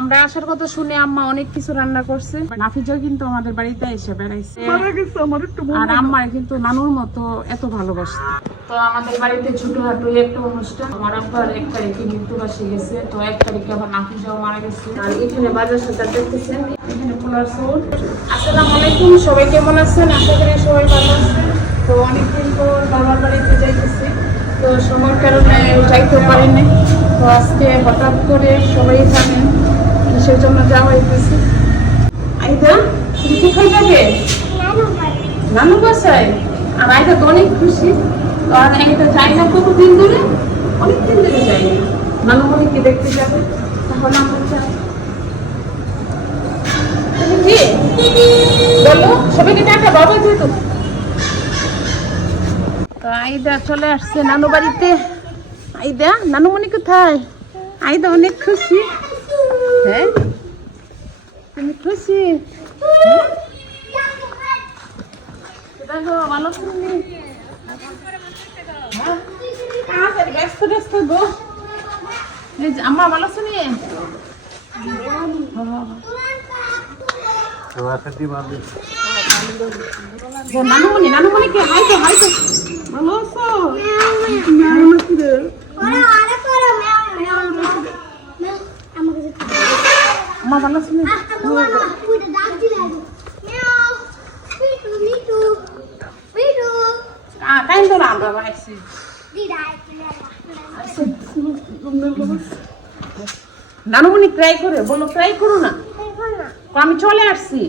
আমরা আসার কথা শুনে আম্মা অনেক কিছু রান্না করছে। নাফিজও কিন্তু আমাদের বাড়িতে এসে বেড়াইছে, আর আম্মা কিন্তু নানুর মতো এত ভালোবাসত। তো আমাদের বাড়িতে ছোটখাটো একটা অনুষ্ঠান, আমার আব্বার 1 তারিখে মৃত্যুবার্ষিকী গেছে, তো 1 তারিখে আবার নাফিজাও মারা গেছে। আর এখানে বাজার সাজার দেখতেছেন, এখানে পোলার সৌট। আসসালামু আলাইকুম, সবাই কেমন আছেন? আশা করি সবাই ভালো আছেন। তো অনেকদিন পর বাবার বাড়িতে যাইতেছি, তো সময়ের কারণে যাইতে পারিনি। তো আজকে হঠাৎ করে সবাই জানেন কিসের জন্য যাওয়া হইতেছে। আইদা, তুমি কোথায় যাবে? নানু বাসায়। আর আইদা তো অনেক খুশি। আর আইদা যাই না কতদিন ধরে, অনেকদিন ধরে যাই না। নানু মনিকে দেখতে যাবে, তাহলে আমরা যাই। তুমি কি বলো? সবাইকে টাটা, বাবা যেহেতু। তো আইদা চলে আসছে নানু বাড়িতে। আইদা, নানুমণি কোথায়? আইদা অনেক খুশি। হ্যাঁ, তুমি খুশি? দেখো ভালো তুমি। ব্যস্ত ব্যস্ত গো। আম্মা ভালো শুনি। নানুমণি, নানুমণিকে হাই তো, হাই তো। ভালো আছো? মা ভালো শুনি। টাইম তো না, আমরা আসছি। নানুমণি ট্রাই করে বলো, ট্রাই করো না। আমি চলে আসছি,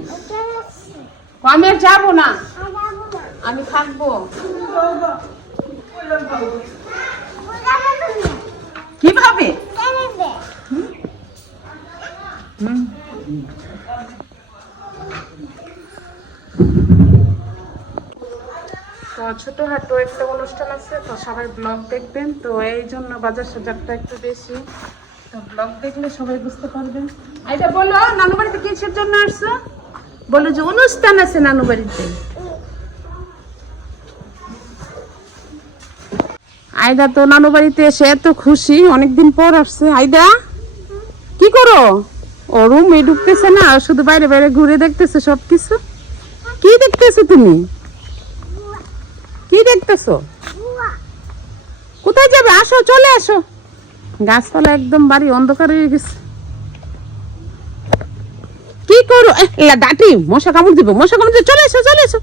আমি আর যাবো না, আমি থাকবো। কিভাবে? তো ছোটখাটো একটা অনুষ্ঠান আছে, তো সবাই ব্লগ দেখবেন। তো এই জন্য বাজার সাজারটা একটু বেশি, তো ব্লগ দেখলে সবাই বুঝতে পারবেন। এটা বলো, নানু বাড়িতে কিসের জন্য আসছো? বলো যে অনুষ্ঠান আছে নানু বাড়িতে। আইদা তো নানু বাড়িতে এসে এত খুশি, অনেকদিন পর আসছে। আইদা কি করো? ও রুমে ঢুকতেছে না, শুধু বাইরে বাইরে ঘুরে দেখতেছে সবকিছু। কি দেখতেছো তুমি? কি দেখতেছো? কোথায় যাবে? আসো, চলে আসো। গাছপালা একদম বাড়ি অন্ধকার হয়ে গেছে। কি করো? ডাটি, মশা কামড় দিবে, মশা কামড় দিবে। চলে এসো, চলে এসো,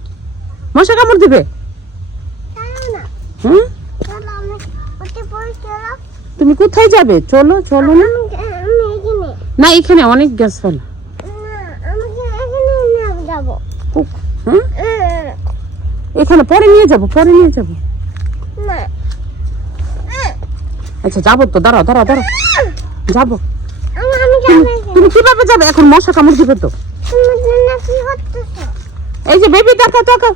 মশা কামড় দিবে। হুম, তুমি কোথায় যাবে? চলো, চলো না। না, এখানে অনেক গাছপালা। এখানে পরে নিয়ে যাবো, পরে নিয়ে যাবো। আচ্ছা যাবো তো, দাঁড়াও দাঁড়াও দাঁড়াও, যাবো। তুমি কিভাবে যাবে? এখন মশা কামড় দিবে তো। এই যে বেবি, টাকা টাকা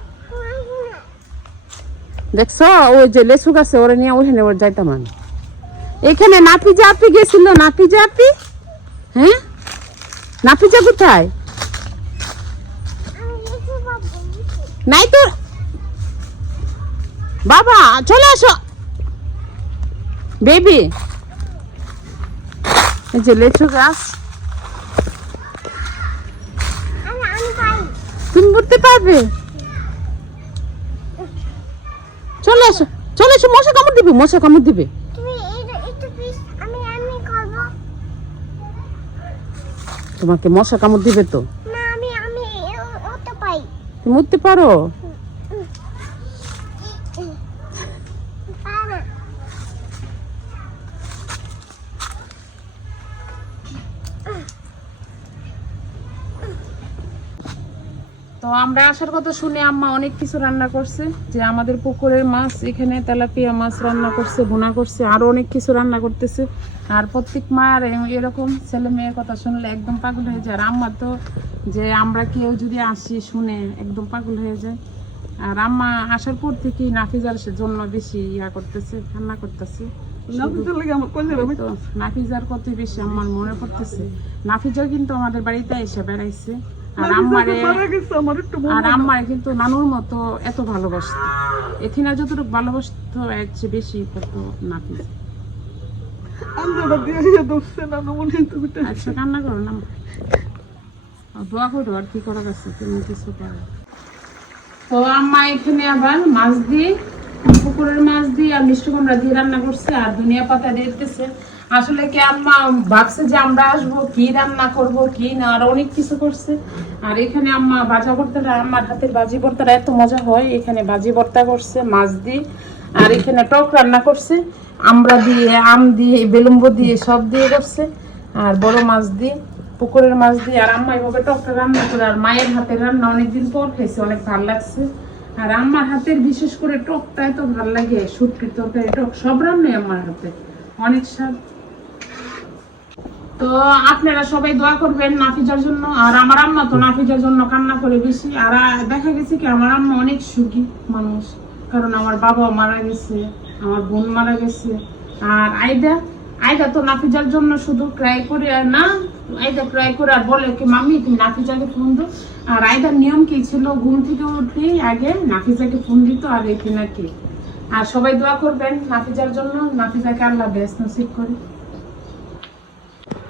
দেখছো, ওই যে লেসু গাছে ওরা নিয়ে ওখানে ওর যাইতাম আমি। এখানে নাফিজা আপি গেছিল, নাফিজা আপি। হ্যাঁ, নাফিজা কোথায়? নাই তো। বাবা চলে আসো, বেবি। এই যে লেচু গাছ, তুমি উঠতে পারবে? চলে আসো, চলে এসো। মশা কামড় দিবে, মশা কামড় দিবে। তোমাকে মশা কামড় দিবে তো। তুমি উঠতে পারো? তো আমরা আসার কথা শুনে আম্মা অনেক কিছু রান্না করছে, যে আমাদের পুকুরের মাছ, এখানে তেলাপিয়া মাছ রান্না করছে, ভুনা করছে, আরো অনেক কিছু রান্না করতেছে। আর প্রত্যেক মায়ের এরকম ছেলে মেয়ের কথা শুনলে একদম পাগল হয়ে যায়। আর আম্মা তো, যে আমরা কেউ যদি আসি শুনে একদম পাগল হয়ে যায়। আর আম্মা আসার পর থেকেই নাফিজার জন্য বেশি করতেছে, রান্না করতেছে। নাফিজার কত বেশি আমার মনে পড়তেছে। নাফিজাও কিন্তু আমাদের বাড়িতে এসে বেড়াইছে, আর আম্মারে কিন্তু নানুর মতো এত ভালোবাসত। এখানে যতটুকু ভালোবাসতো এর চেয়ে বেশি করতো নাফিজা। আচ্ছা কান্না করো না, দোয়া করো আর কি করার আছে, তুমি কিছু করো। তো আম্মা এখানে আবার মাছ দিয়ে, পুকুরের মাছ দিয়ে আর মিষ্টি কুমড়া দিয়ে রান্না করছে আর ধনিয়া পাতা দিতেছে। আসলে কি আম্মা ভাবছে যে আমরা আসবো, কি রান্না করব কি না, আর অনেক কিছু করছে। আর এখানে আম্মা ভাজা ভর্তাটা, আম্মার হাতের ভাজি ভর্তাটা এত মজা হয়। এখানে ভাজি ভর্তা করছে মাছ দিয়ে, আর এখানে টক রান্না করছে আমরা দিয়ে, আম দিয়ে, বেলুম্ব দিয়ে, সব দিয়ে করছে। আর বড় মাছ দিয়ে, পুকুরের মাছ দিয়ে। আর আম্মা এভাবে টকটা রান্না করে, আর মায়ের হাতের রান্না অনেকদিন পর খাইছে, অনেক ভালো লাগছে। আর আম্মার হাতের বিশেষ করে টকটা এত ভালো লাগে, শুটকির তরকারি টক সব রান্নাই আম্মার হাতে অনেক স্বাদ। তো আপনারা সবাই দোয়া করবেন নাফিজার জন্য। আর আমার আম্মা তো নাফিজার জন্য কান্না করে বেশি। আর দেখা গেছে কি আমার আম্মা অনেক সুখী মানুষ, কারণ আমার বাবা মারা গেছে, আমার বোন মারা গেছে। আর আয়দা তো নাফিজার জন্য শুধু ক্রাই করে না, আয়দা ক্রাই করে আর বলে কি মাম্মি তুমি নাফিজাকে ফোন দাও। আর আয়দার নিয়ম কি ছিল, ঘুম থেকে উঠে আগে নাফিজাকে ফোন দিত আর এখানে নাকি। আর সবাই দোয়া করবেন নাফিজার জন্য, নাফিজাকে আল্লাহ বেস্ট নসিব করে।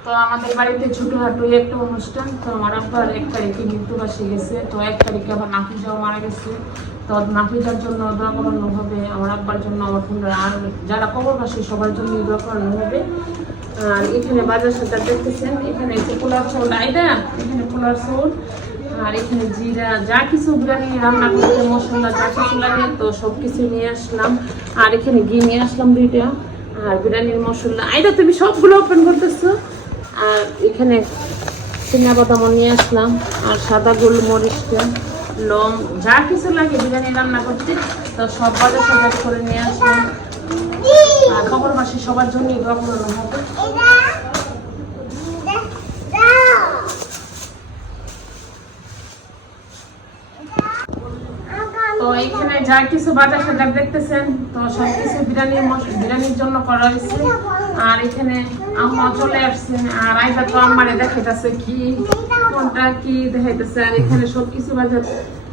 তো আমাদের বাড়িতে ছোটখাটো একটা অনুষ্ঠান। তো আমার আব্বার 1 তারিখে মৃত্যুবার্ষিকী গেছে, তো 1 তারিখে আবার নাফিজাও মারা গেছে। তো নাফিজার জন্য দোয়া করানো হবে, আমার আব্বার জন্য, আমার বোনরা আর যারা কবরবাসী সবার জন্য দোয়া করানো হবে। আর এখানে বাজার সাথে দেখতেছেন, এখানে হচ্ছে পোলার চাউল আইদা, এখানে পোলার চাউল, আর এখানে জিরা, যা কিছু বিরিয়ানি রান্না করতে মশলা যা কিছু লাগে তো সব কিছু নিয়ে আসলাম। আর এখানে ঘি নিয়ে আসলাম 2টা, আর বিরিয়ানির মশলা। আইদা তুমি সবগুলো ওপেন করতেছো। আর এখানে চিনা বাদামও নিয়ে আসলাম, আর সাদা গোলমরিচটা, লং, যা কিছু লাগে বিরিয়ানি রান্না করতে তো সব বাজার সাজার করে নিয়ে আসলাম। আর খবরবাসী সবার জন্য দোয়া করানো হবে। তো এখানে যা কিছু বাজার সাজার দেখতেছেন তো সবকিছু বিরিয়ানির জন্য করা হয়েছে। আর এখানে আম্মা চলে আসছে, আর আইদা তো আম্মারে দেখাইতেছে কি কোনটা কি দেখাইতেছে। আর এখানে সবকিছু বাজার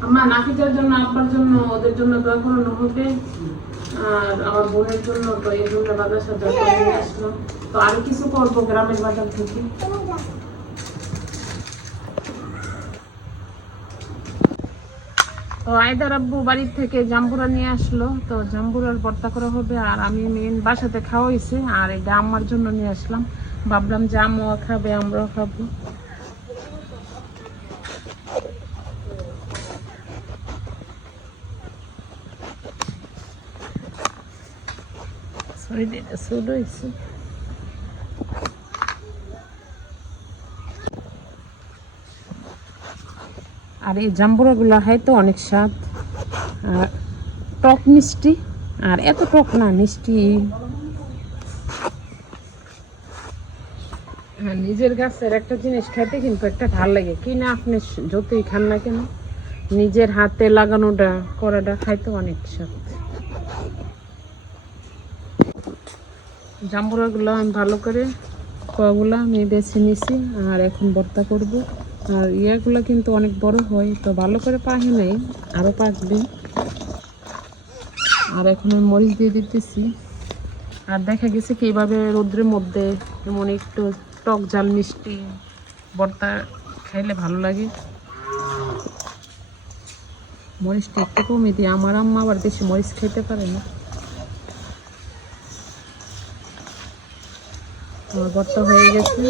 আম্মা নাফিজার জন্য, আব্বার জন্য, ওদের জন্য দোয়া করানো হবে। আর আমার বোনের জন্য, তো এই জন্য বাজার সাজার করে নিয়ে আসলাম। তো আর কিছু করবো গ্রামের বাজার থেকে। তো আয়দার আব্বু বাড়ির থেকে জাম্বুরা নিয়ে আসলো, তো জাম্বুরার ভর্তা করা হবে। আর আমি মেন বাসাতে খাওয়া হয়েছে, আর এটা আম্মার জন্য নিয়ে আসলাম, ভাবলাম যে আম্মাও খাবে আমরাও খাবো। আর এই জাম্বুরা গুলা তো অনেক স্বাদ, আর টক মিষ্টি, আর এত টক না, মিষ্টি। হ্যাঁ, নিজের গাছের একটা জিনিস খাইতে কিন্তু একটা ভালো লাগে, কি না আপনি যতই খান না কেন, নিজের হাতে লাগানোটা করাটা খাইতে অনেক স্বাদ। জাম্বুরা গুলো আমি ভালো করে কগুলা আমি বেছে নিছি, আর এখন ভর্তা করব। আর ইয়াগুলো কিন্তু অনেক বড় হয়, তো ভালো করে পাহে নাই, আরো পাকবে। আর এখন আমি মরিচ দিয়ে দিতেছি। আর দেখা গেছে কি এইভাবে রোদ্রের মধ্যে এমন একটু টক ঝাল মিষ্টি ভর্তা খাইলে ভালো লাগে। মরিচটা একটু কমে দিই, আমার আম্মা আবার বেশি মরিচ খেতে পারে না। আমার ভর্তা হয়ে গেছে।